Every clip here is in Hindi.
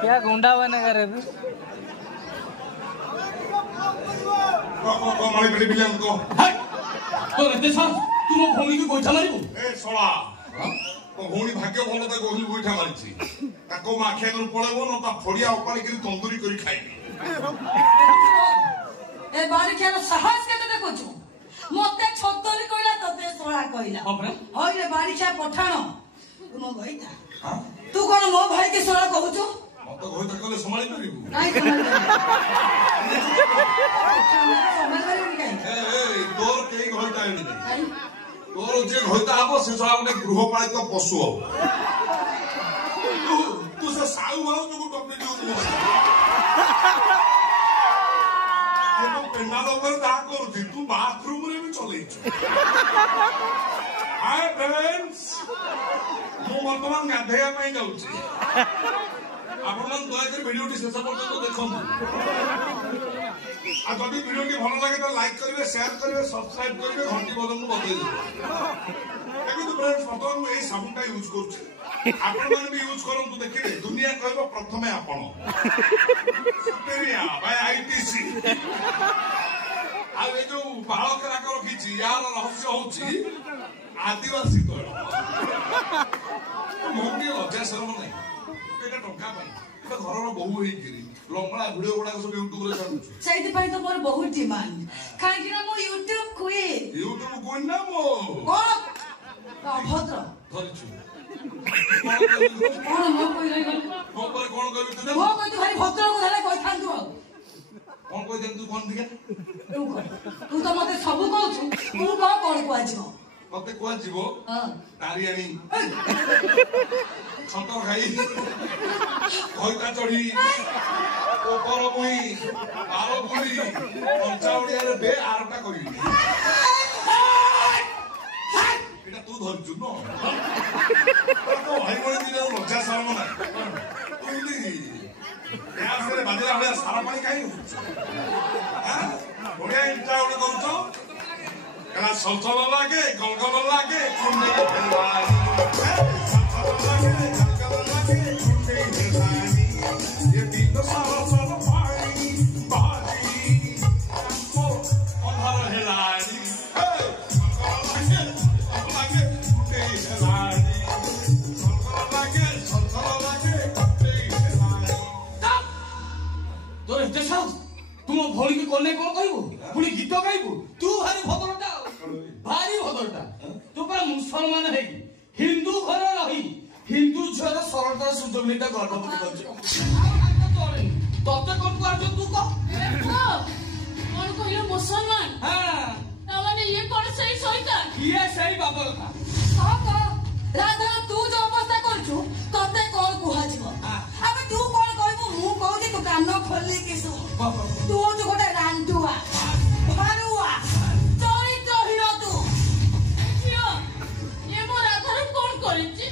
क्या गुंडा बना कर तुम भौणी को गोइठा मारिबु ए सोला तो भौणी भाग्य भल तो गोहिल गोइठा मारिछि ताको माखिया कर पळेबो न ता फड़िया उपाड़ी के तंदूरी करी खाइबी ए बारी खेल साहस के देखो छु मते छतरी कइला तते सोला कइला होय रे बारी खेल पठाण तुम गइता हां तू कोन मो भाई के सोला कहू छु मत गइता कले संभाली परिबु नहीं ए तोर के गइता एनी तोर जे गइता हबो से सोला ने गृहपालित पशु हो तू से साउ माउ जो टपने दिउ पेंडाल ऊपर दा करू तू बाथरूम रे भी चले हाय फ्रेंड्स मो वर्तमान गाधेया पई जाउची आपण मन दया कर वीडियो टी शेष पर्यंत देखम आ जदी वीडियो टी भलो लागे तो लाइक करिवे शेयर करिवे सब्सक्राइब करिवे घंटी बटन को बजाइ देबे एबी तो फ्रेंड्स वर्तमान ए साबुनटा यूज करूची आपण मन भी यूज करम तो देखिबे दुनिया कहबो प्रथमे आपण सुपेरिया बाय आईटीसी आ ए जो बालक राक रखिची यार रहस्य होची आदिवासी तो मोंडी लज्जा शरम नहीं एटा टंका पाई घर बहु लंगड़ा भिडियो गुड़ा सब यूट्यूब रे छाडुछु सेति पई तो मोर बहुत डिमांड काहे कि ना मो यूट्यूब क्वीन ना मो कोन अभद्र धरिछु कोन मो कोइ रे मो पर कोन करू तू मो कोइ तू भाई भद्र को धले कोइ थांतु कोन कोइ देन तू कोन दिया तू तो मते सब कहू तू कोन को आजिबो मते को आजिबो हां तारियानी खंतर खाई कोइता चढ़ी ऊपर मुई आरो बुली पंचावड़िया रे बे आरटा करी एटा तू धरजु न तो भाई मोई दिने लज्जा शरम ना तू इली यार से बाजरा हले सारा पानी काई हां बढ़िया इंटा ओने करूछो कला सलसल लागे गलगल लागे कुंडे फेलवाई तुम भौणी के कोने कोन कहबो पुनी गीत गाइबो तू भारी भदरटा तू पर मुसलमान है हिंदू घर रही हिंदू झर सरलता सुजोग नेता गर्भवती करछ तते कोन करछ तू को कोन कहियो मुसलमान हां तमने ये कोन सही शैतान ये सही बाबल का का राधा तू जो अवस्था करछु तते कोन कुहा जीव अबे तू कोन कहबो मु कहू तू कान खोलले के सु तू जो गोटे रांडुआ भारुआ चरित्रहीन तू ये मो राधा कोन करिछि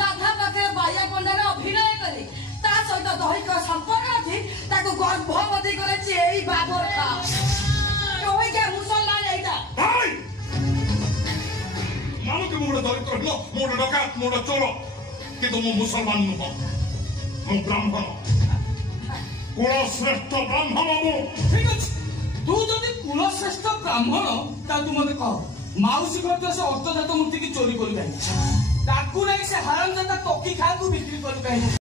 राधा पाखे बाया पंडार अभिनय करी ता सहित दैहिक संपर्क अछि ताको गर्भवती करेछि एई बाबर का ओइ के मुसलमान एटा भाई मानो के मोड़ दरिद्र नो मोड़ डकात मोड़ चोर कि तुम मुसलमान नुह मु ब्राह्मण कुलश्रेष्ठ ब्राह्मण मु ठीक अछि तू जदी कुलश्रेष्ठ ब्राह्मण ता तू मते कह माउसी घर से अष्टजात मूर्ति की चोरी करी ताकू नहीं से हरामजादा टोकी खाए को बिक्री करी